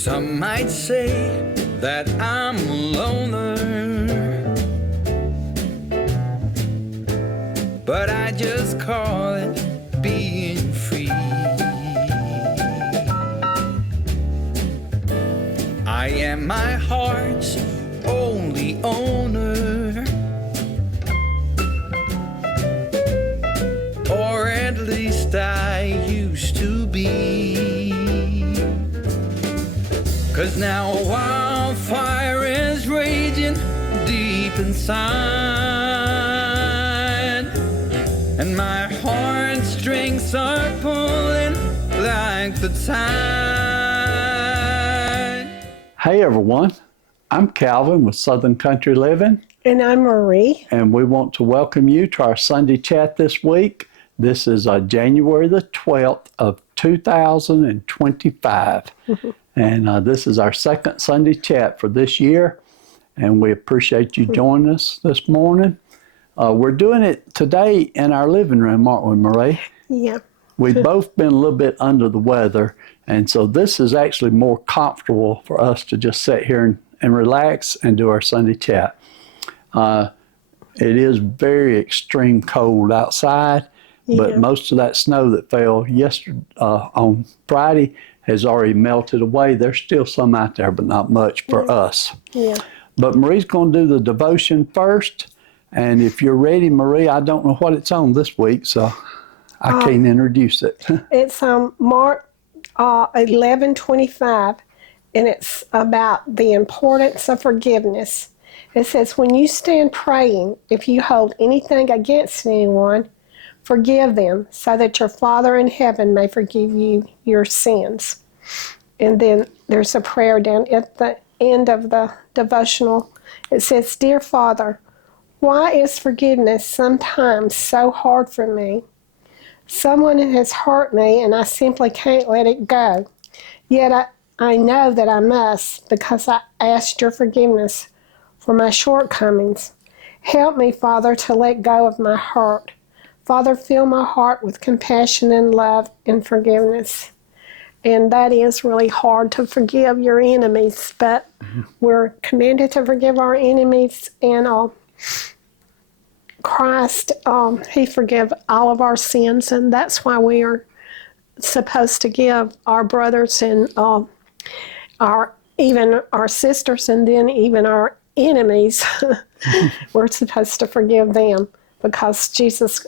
Some might say that I'm a loner, but I just call it being free. I am my heart's only owner, or at least I used to be. 'Cause now a wildfire is raging deep inside, and my heartstrings are pulling like the tide. Hey everyone, I'm Calvin with Southern Country Living. And I'm Marie. And we want to welcome you to our Sunday chat this week. This is January the 12th of 2025. And this is our second Sunday chat for this year. And we appreciate you joining us this morning. We're doing it today in our living room, aren't we, Marie? Yeah. We've both been a little bit under the weather. And so this is actually more comfortable for us to just sit here and relax and do our Sunday chat. It is very extreme cold outside, but most of that snow that fell yesterday on Friday has already melted away. There's still some out there, but not much for us. Yeah. But Marie's going to do the devotion first. And if you're ready, Marie, I don't know what it's on this week, so I can't introduce it. It's Mark 11:25, and it's about the importance of forgiveness. It says, when you stand praying, if you hold anything against anyone, forgive them, so that your Father in heaven may forgive you your sins. And then there's a prayer down at the end of the devotional. It says, Dear Father, why is forgiveness sometimes so hard for me? Someone has hurt me and I simply can't let it go. Yet I know that I must, because I asked your forgiveness for my shortcomings. Help me, Father, to let go of my hurt. Father, fill my heart with compassion and love and forgiveness. And that is really hard, to forgive your enemies, but we're commanded to forgive our enemies, and Christ, he forgave all of our sins, and that's why we are supposed to give our brothers and even our sisters, and then even our enemies, we're supposed to forgive them, because Jesus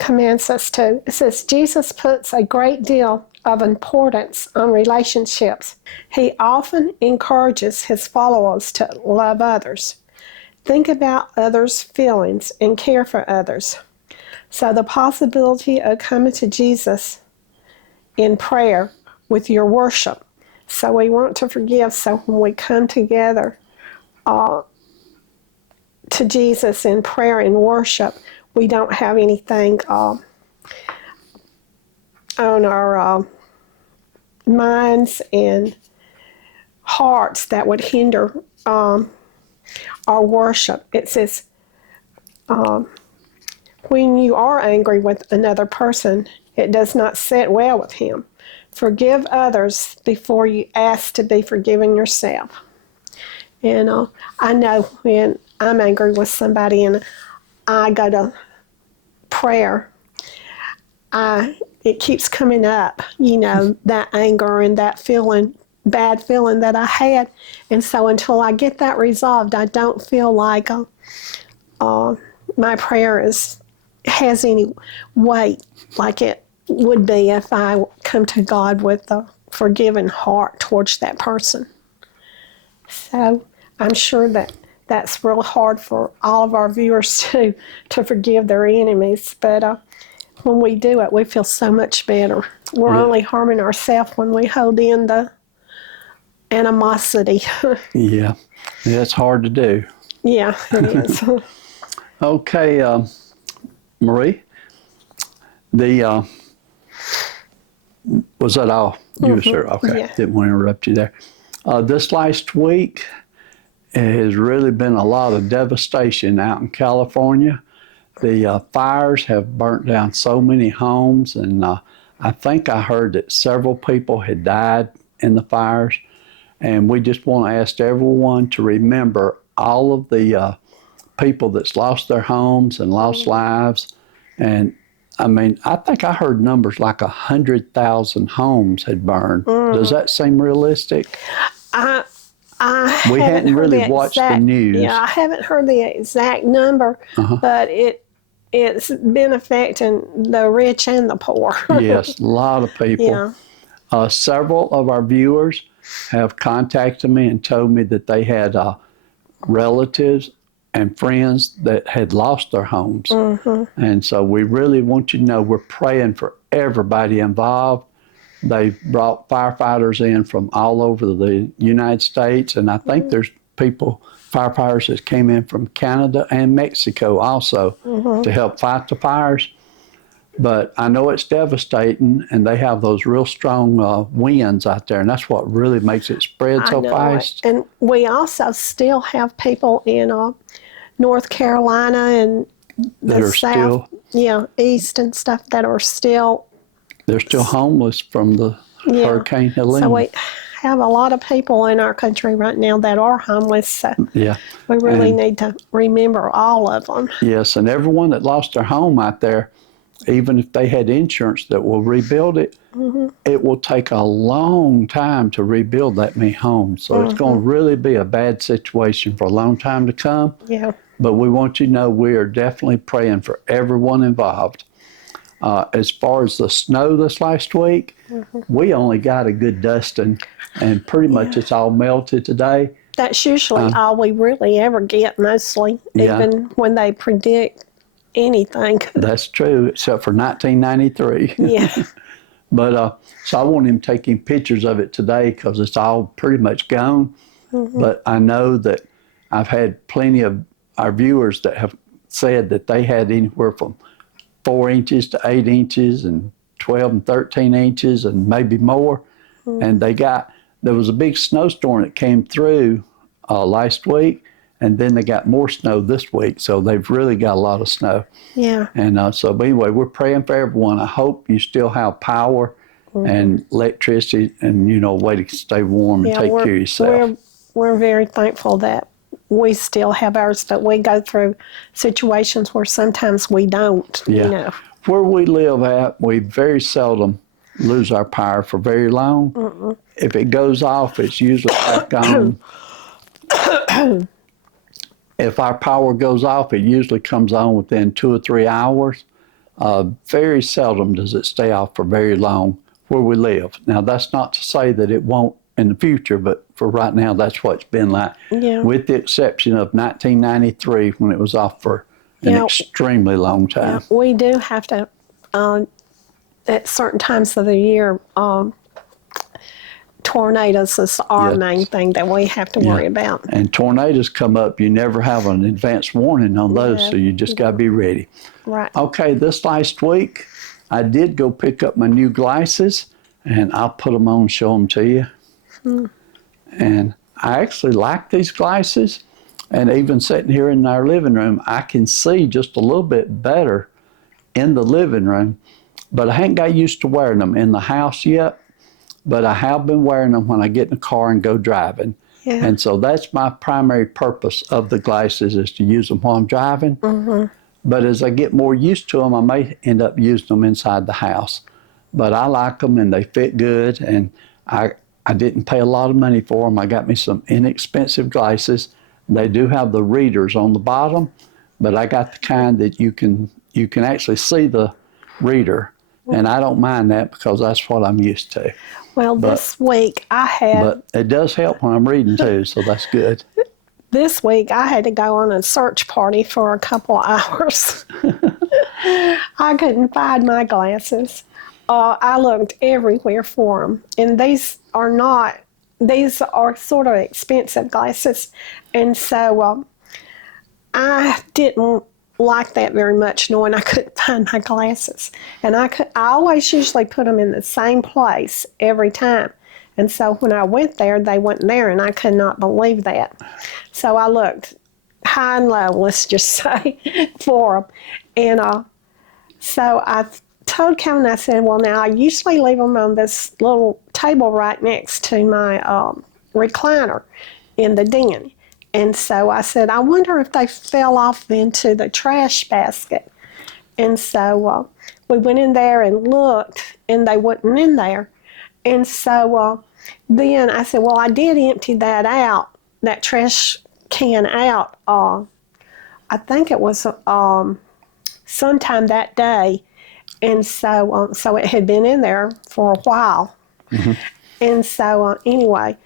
commands us to. It says, Jesus puts a great deal of importance on relationships. He often encourages his followers to love others, think about others' feelings, and care for others. So the possibility of coming to Jesus in prayer with your worship. So we want to forgive, so when we come together to Jesus in prayer and worship, we don't have anything on our minds and hearts that would hinder our worship. It says, when you are angry with another person, it does not sit well with him. Forgive others before you ask to be forgiven yourself. And I know when I'm angry with somebody and I go to prayer, it keeps coming up, that anger and that bad feeling that I had. And so until I get that resolved, I don't feel like my prayer has any weight like it would be if I come to God with a forgiving heart towards that person. So I'm sure that that's real hard for all of our viewers to forgive their enemies. But when we do it, we feel so much better. We're only harming ourselves when we hold in the animosity. Yeah, it's hard to do. Yeah, it is. Okay, Marie, was that all? You were sure? Okay, yeah. Didn't want to interrupt you there. This last week has really been a lot of devastation out in California. The fires have burnt down so many homes, and I think I heard that several people had died in the fires. And we just want to ask everyone to remember all of the people that's lost their homes and lost lives. And I mean, I think I heard numbers like 100,000 homes had burned. Does that seem realistic? We hadn't really watched the news. Yeah, I haven't heard the exact number, but it's been affecting the rich and the poor. Yes, a lot of people. Yeah. Several of our viewers have contacted me and told me that they had relatives and friends that had lost their homes. And so we really want you to know we're praying for everybody involved. They brought firefighters in from all over the United States, and I think there's firefighters that came in from Canada and Mexico also to help fight the fires. But I know it's devastating, and they have those real strong winds out there, and that's what really makes it spread so fast. And we also still have people in North Carolina and the South, East and stuff that are still... They're still homeless from the Hurricane Helene. So we have a lot of people in our country right now that are homeless. So we really need to remember all of them. Yes, and everyone that lost their home out there, even if they had insurance that will rebuild it, it will take a long time to rebuild that many homes. So it's going to really be a bad situation for a long time to come. Yeah. But we want you to know we are definitely praying for everyone involved. As far as the snow this last week, we only got a good dusting, and pretty much it's all melted today. That's usually all we really ever get, mostly, even when they predict anything. That's true, except for 1993. Yeah. But so I want him taking pictures of it today because it's all pretty much gone. But I know that I've had plenty of our viewers that have said that they had anywhere from 4 inches to 8 inches and 12 and 13 inches and maybe more. And there was a big snowstorm that came through last week, and then they got more snow this week. So they've really got a lot of snow. Yeah. And so anyway, we're praying for everyone. I hope you still have power and electricity and, a way to stay warm and take care of yourself. We're very thankful that we still have ours, but we go through situations where sometimes we don't, Where we live at, we very seldom lose our power for very long. If it goes off, it's usually back on. If our power goes off, it usually comes on within 2 or 3 hours. Very seldom does it stay off for very long where we live. Now, that's not to say that it won't in the future, but for right now, that's what it's been like, with the exception of 1993 when it was off for an extremely long time. Yeah, we do have to, at certain times of the year, tornadoes is our main thing that we have to worry about. And tornadoes come up, you never have an advance warning on those, so you just got to be ready. Right. Okay, this last week, I did go pick up my new glasses, and I'll put them on and show them to you. And I actually like these glasses, and even sitting here in our living room, I can see just a little bit better in the living room, but I hadn't got used to wearing them in the house yet, but I have been wearing them when I get in the car and go driving. Yeah. And so that's my primary purpose of the glasses, is to use them while I'm driving. But as I get more used to them, I may end up using them inside the house. But I like them, and they fit good, and I didn't pay a lot of money for them. I got me some inexpensive glasses. They do have the readers on the bottom, but I got the kind that you can actually see the reader, and I don't mind that because that's what I'm used to. Well, this week I had... But it does help when I'm reading too, so that's good. This week I had to go on a search party for a couple of hours. I couldn't find my glasses. I looked everywhere for them, and these are sort of expensive glasses, and so I didn't like that very much, knowing I couldn't find my glasses. And I always usually put them in the same place every time, and so when I went there, they weren't there, and I could not believe that. So I looked high and low, let's just say, for them, and so I told Kevin, I said, well, now I usually leave them on this little table right next to my recliner in the den. And so I said, I wonder if they fell off into the trash basket. And so we went in there and looked, and they wasn't in there. And so then I said, well, I did empty that out, that trash can out. I think it was sometime that day. And so it had been in there for a while. Mm-hmm. And so anyway,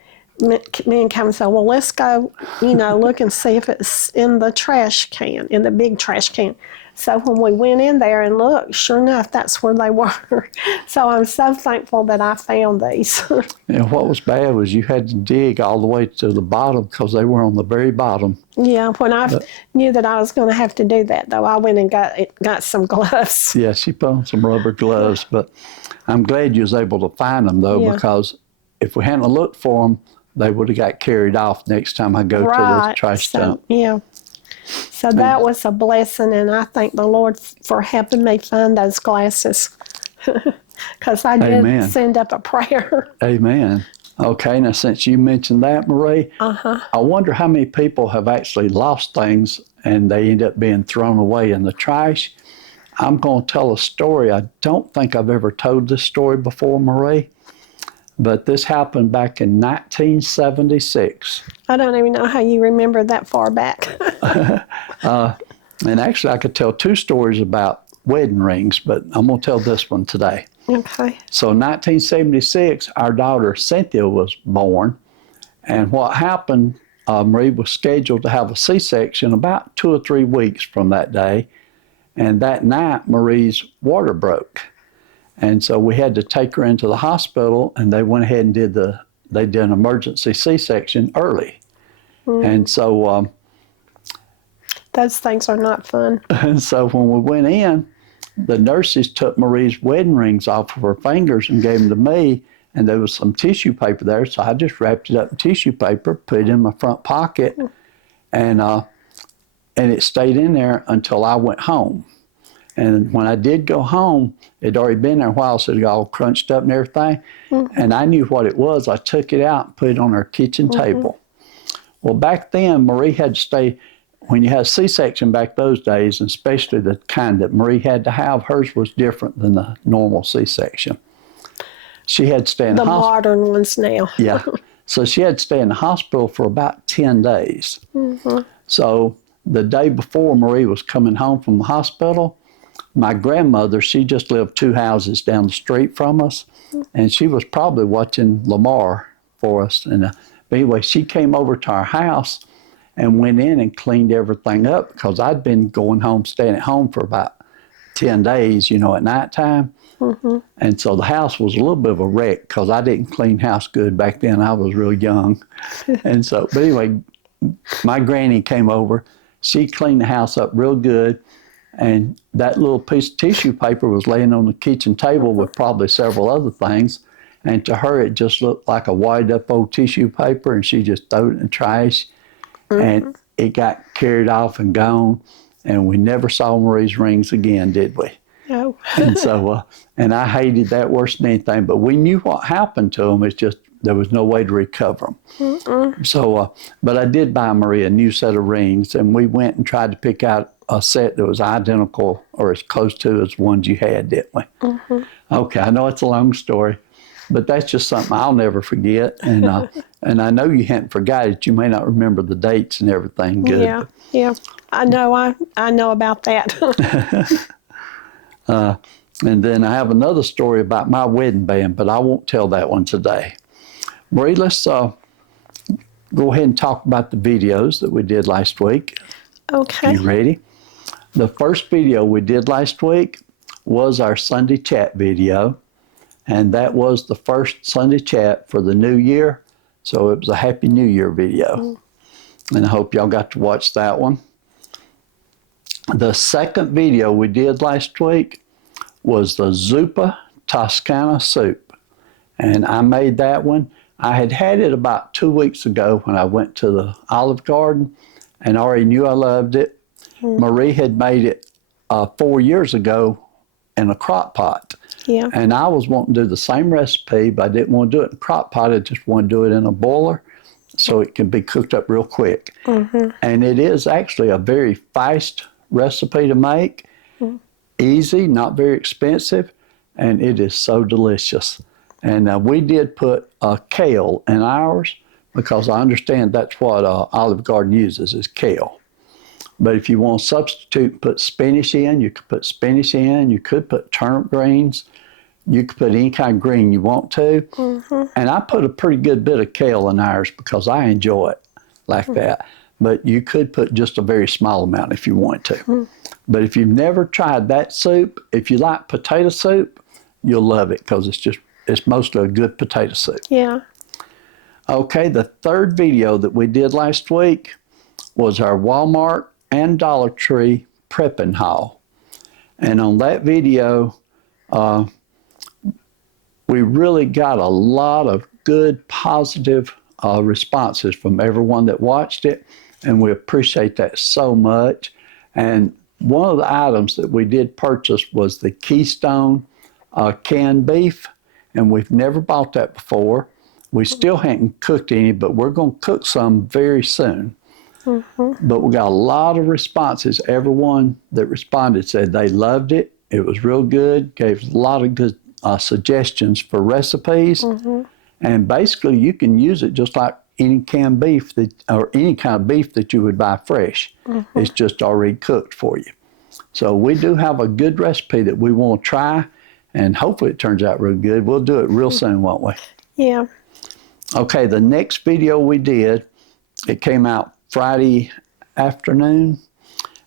me and Kevin said, well, let's go, look and see if it's in the trash can, in the big trash can. So when we went in there and looked, sure enough, that's where they were. So I'm so thankful that I found these. And what was bad was you had to dig all the way to the bottom because they were on the very bottom. Yeah, when I knew that I was going to have to do that, though, I went and got some gloves. Yeah, she put on some rubber gloves. But I'm glad you was able to find them, though, because if we hadn't looked for them, they would have got carried off next time I go to the trash dump. Yeah. So that was a blessing, and I thank the Lord for helping me find those glasses, because I did send up a prayer. Amen. Okay, now since you mentioned that, Marie, I wonder how many people have actually lost things and they end up being thrown away in the trash. I'm going to tell a story. I don't think I've ever told this story before, Marie, but this happened back in 1976. I don't even know how you remember that far back. And actually, I could tell two stories about wedding rings, but I'm going to tell this one today. Okay. So in 1976, our daughter Cynthia was born. And what happened, Marie was scheduled to have a C-section about 2 or 3 weeks from that day. And that night, Marie's water broke. And so we had to take her into the hospital, and they went ahead and did an emergency C-section early. And so those things are not fun. And so when we went in, the nurses took Marie's wedding rings off of her fingers and gave them to me, and there was some tissue paper there, so I just wrapped it up in tissue paper, put it in my front pocket, and it stayed in there until I went home. And when I did go home, it'd already been there a while, so it got all crunched up and everything. And I knew what it was. I took it out and put it on our kitchen table. Well, back then, Marie had to stay, when you had a C-section back those days, and especially the kind that Marie had to have, hers was different than the normal C-section. She had to stay in the hospital. The modern ones now. Yeah. So she had to stay in the hospital for about 10 days. So the day before Marie was coming home from the hospital, my grandmother, she just lived 2 houses down the street from us, and she was probably watching Lamar for us. And but anyway, she came over to our house and went in and cleaned everything up, because I'd been going home, staying at home for about 10 days, at nighttime. And so the house was a little bit of a wreck, because I didn't clean house good back then. I was real young. And so, but anyway, my granny came over. She cleaned the house up real good. And that little piece of tissue paper was laying on the kitchen table with probably several other things. And to her, it just looked like a wired up old tissue paper, and she just threw it in the trash. And it got carried off and gone. And we never saw Marie's rings again, did we? No. And so, and I hated that worse than anything. But we knew what happened to them. It's just there was no way to recover them. So, but I did buy Marie a new set of rings, and we went and tried to pick out a set that was identical or as close to as ones you had, didn't we? Okay, I know it's a long story, but that's just something I'll never forget. And and I know you hadn't forgot it. You may not remember the dates and everything. Good. Yeah. I know about that. And then I have another story about my wedding band, but I won't tell that one today. Marie, let's go ahead and talk about the videos that we did last week. Okay. You ready? The first video we did last week was our Sunday chat video, and that was the first Sunday chat for the new year, so it was a Happy New Year video. And I hope y'all got to watch that one. The second video we did last week was the Zuppa Toscana soup, and I made that one. I had it about 2 weeks ago when I went to the Olive Garden, and I already knew I loved it. Marie had made it 4 years ago in a crock pot. Yeah. And I was wanting to do the same recipe, but I didn't want to do it in a crock pot. I just want to do it in a boiler so it can be cooked up real quick. And it is actually a very fast recipe to make, easy, not very expensive, and it is so delicious. And we did put kale in ours because I understand that's what Olive Garden uses is kale. But if you want to substitute and put spinach in, you could put spinach in. You could put turnip greens. You could put any kind of green you want to. And I put a pretty good bit of kale in ours because I enjoy it like that. But you could put just a very small amount if you want to. But if you've never tried that soup, if you like potato soup, you'll love it because it's mostly a good potato soup. Yeah. Okay, the third video that we did last week was our Walmart and Dollar Tree prepping haul. And on that video, we really got a lot of good, positive responses from everyone that watched it, and we appreciate that so much. And one of the items that we did purchase was the Keystone canned beef, and we've never bought that before. We still haven't cooked any, but we're going to cook some very soon. But we got a lot of responses. Everyone that responded said they loved it. It was real good, gave a lot of good suggestions for recipes. And basically, you can use it just like any canned beef or any kind of beef that you would buy fresh. It's just already cooked for you. So we do have a good recipe that we want to try, and hopefully it turns out real good. We'll do it real soon, won't we? Yeah. Okay, the next video we did, it came out Friday afternoon,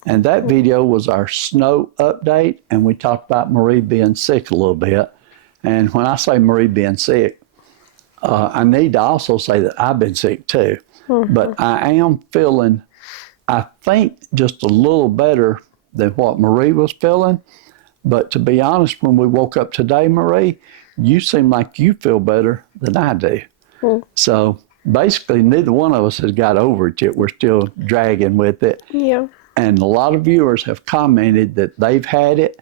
and that video was our snow update, and we talked about Marie being sick a little bit. And when I say Marie being sick, I need to also say that I've been sick too. But I am feeling, I think, just a little better than what Marie was feeling. But to be honest, when we woke up today, Marie, you seem like you feel better than I do. So basically, neither one of us has got over it yet. We're still dragging with it. Yeah. And a lot of viewers have commented that they've had it.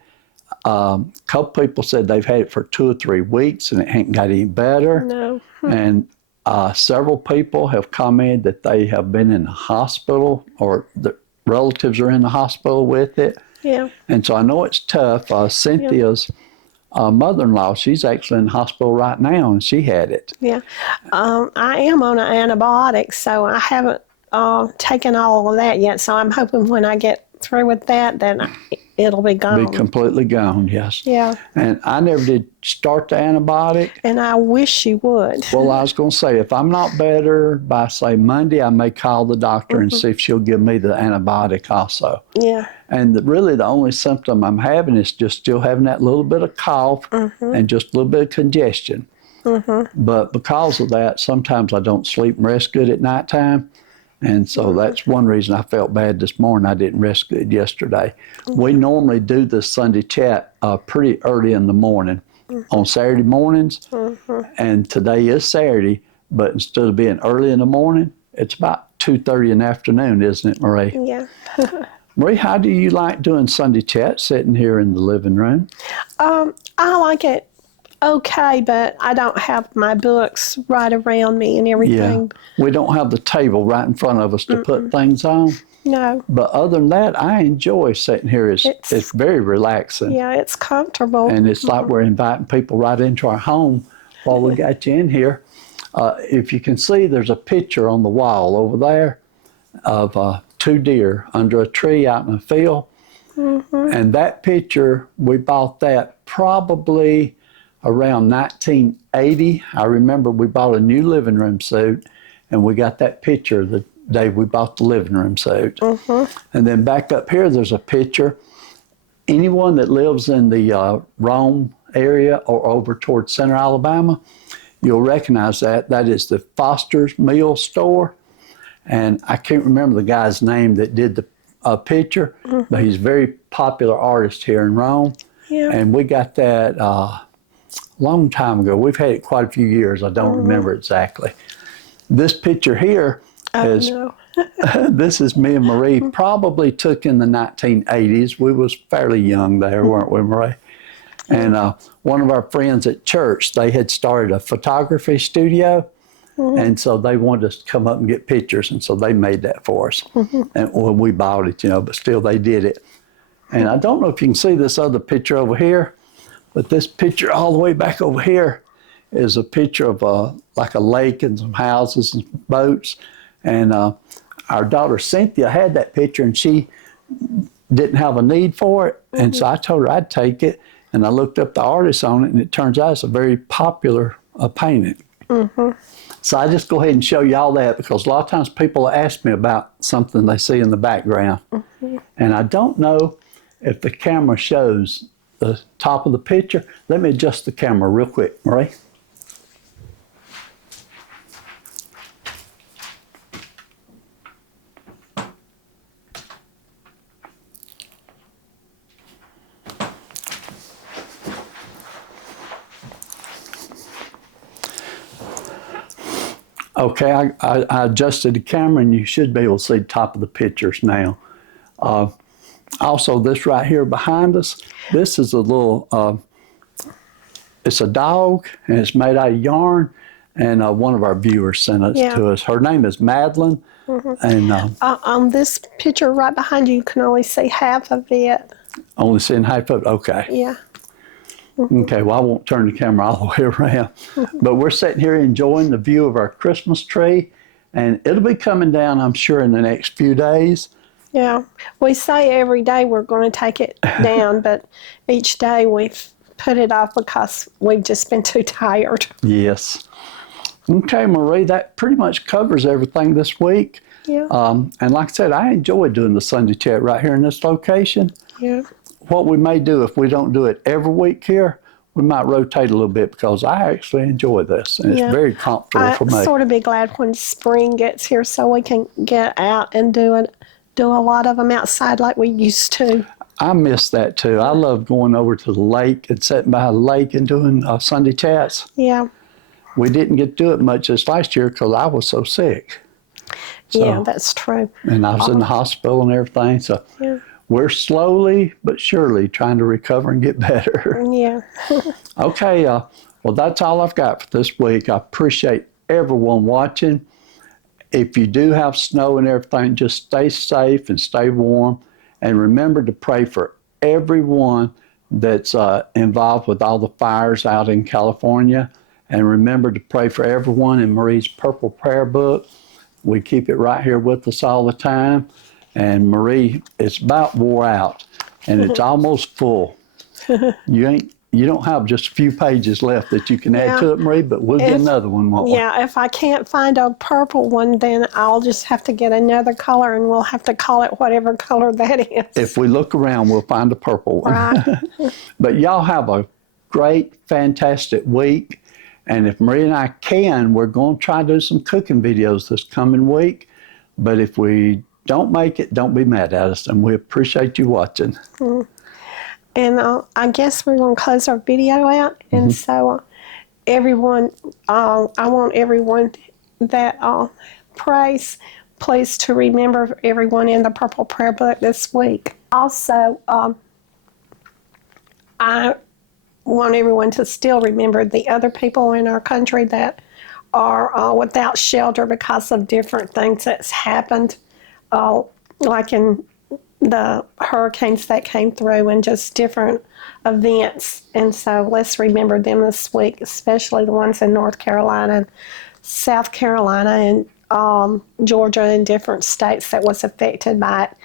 A couple people said they've had it for 2 or 3 weeks and it ain't got any better. No. And several people have commented that they have been in the hospital or the relatives are in the hospital with it. Yeah. And so I know it's tough. Cynthia's mother-in-law, she's actually in the hospital right now, and she had it. Yeah. I am on an antibiotic, so I haven't taken all of that yet. So I'm hoping when I get through with that, then it'll be gone. Be completely gone, yes. Yeah. And I never did start the antibiotic. And I wish you would. Well, I was going to say, if I'm not better by, say, Monday, I may call the doctor and see if she'll give me the antibiotic also. Yeah. And really the only symptom I'm having is just still having that little bit of cough and just a little bit of congestion. But because of that, sometimes I don't sleep and rest good at nighttime. And so that's one reason I felt bad this morning. I didn't rest good yesterday. We normally do this Sunday chat pretty early in the morning on Saturday mornings. And today is Saturday, but instead of being early in the morning, it's about 2:30 in the afternoon, isn't it, Marie? Yeah. Marie, how do you like doing Sunday chat sitting here in the living room? I like it okay, but I don't have my books right around me and everything. Yeah, we don't have the table right in front of us to put things on. No. But other than that, I enjoy sitting here. It's very relaxing. Yeah, it's comfortable. And it's like we're inviting people right into our home while we got you in here. If you can see, there's a picture on the wall over there of 2 deer under a tree out in a field. And that picture, we bought that probably around 1980. I remember we bought a new living room suit, and we got that picture the day we bought the living room suit. And then back up here, there's a picture. Anyone that lives in the Rome area or over towards Center, Alabama, you'll recognize that. That is the Foster's Meal Store. And I can't remember the guy's name that did the picture, but he's a very popular artist here in Rome. Yeah. And we got that long time ago. We've had it quite a few years. I don't remember exactly. This picture here is this is me and Marie. Probably took in the 1980s. We was fairly young there, weren't we, Marie? And one of our friends at church, they had started a photography studio. And so they wanted us to come up and get pictures. And so they made that for us. And well, we bought it, but still they did it. And I don't know if you can see this other picture over here, but this picture all the way back over here is a picture of like a lake and some houses and boats. And our daughter Cynthia had that picture, and she didn't have a need for it. And so I told her I'd take it. And I looked up the artist on it, and it turns out it's a very popular painting. So I just go ahead and show you all that, because a lot of times people ask me about something they see in the background. And I don't know if the camera shows the top of the picture. Let me adjust the camera real quick, Marie. Okay, I adjusted the camera, and you should be able to see the top of the pictures now. Also, this right here behind us, this is a little, it's a dog, and it's made out of yarn, and one of our viewers sent it to us. Her name is Madeline. And on this picture right behind you, you can only see half of it. Only seeing half of it? Okay. Yeah. Okay, well, I won't turn the camera all the way around. But we're sitting here enjoying the view of our Christmas tree, and it'll be coming down, I'm sure, in the next few days. Yeah. We say every day we're going to take it down, but each day we've put it off because we've just been too tired. Yes. Okay, Marie, that pretty much covers everything this week. Yeah. And like I said, I enjoy doing the Sunday chat right here in this location. Yeah. What we may do, if we don't do it every week here, we might rotate a little bit, because I actually enjoy this, and it's very comfortable for me. I'd sort of be glad when spring gets here so we can get out and do a lot of them outside like we used to. I miss that too. I love going over to the lake and sitting by the lake and doing Sunday chats. Yeah. We didn't get to do it much this last year because I was so sick. So, yeah, that's true. And I was in the hospital and everything, so we're slowly but surely trying to recover and get better. Yeah. Okay, well, that's all I've got for this week. I appreciate everyone watching. If you do have snow and everything, just stay safe and stay warm. And remember to pray for everyone that's involved with all the fires out in California. And remember to pray for everyone in Marie's Purple Prayer Book. We keep it right here with us all the time. And Marie, it's about wore out, and it's almost full. You don't have just a few pages left that you can add to it, Marie, but we'll get another one, won't we? Yeah, if I can't find a purple one, then I'll just have to get another color, and we'll have to call it whatever color that is. If we look around, we'll find a purple one. Right. But y'all have a great, fantastic week. And if Marie and I can, we're going to try to do some cooking videos this coming week. But if we don't make it, don't be mad at us, and we appreciate you watching. And I guess we're going to close our video out. And so everyone, I want everyone that prays, please to remember everyone in the Purple Prayer Book this week. Also, I want everyone to still remember the other people in our country that are without shelter because of different things that's happened, like in the hurricanes that came through and just different events. And so let's remember them this week, especially the ones in North Carolina and South Carolina and Georgia and different states that was affected by it.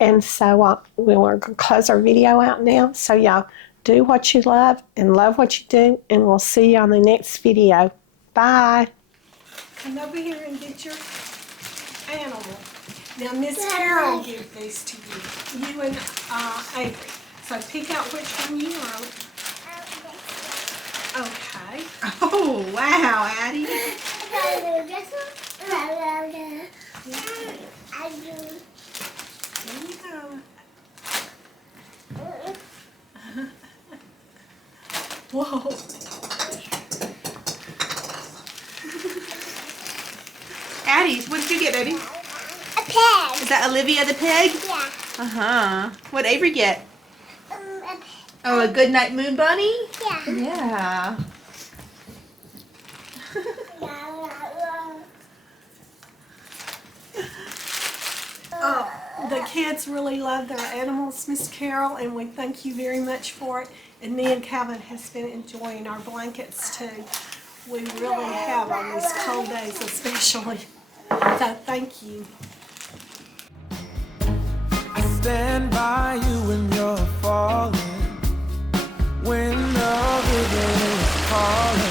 And so we're going to close our video out now. So y'all do what you love and love what you do, and we'll see you on the next video. Bye. Come over here and get your animal. Now, Miss Carol gave these to you. You and Avery. So pick out which one you want. Okay. Oh, wow, Addie. There you go. Whoa. Addie, what did you get, baby? A pig. Is that Olivia the pig? Yeah. Uh-huh. What'd Avery get? A Oh, a good night moon bunny? Yeah. The kids really love their animals, Miss Carol, and we thank you very much for it. And me and Calvin has been enjoying our blankets too. We really have on these cold days especially. So thank you. I stand by you when you're falling, when the river is calling.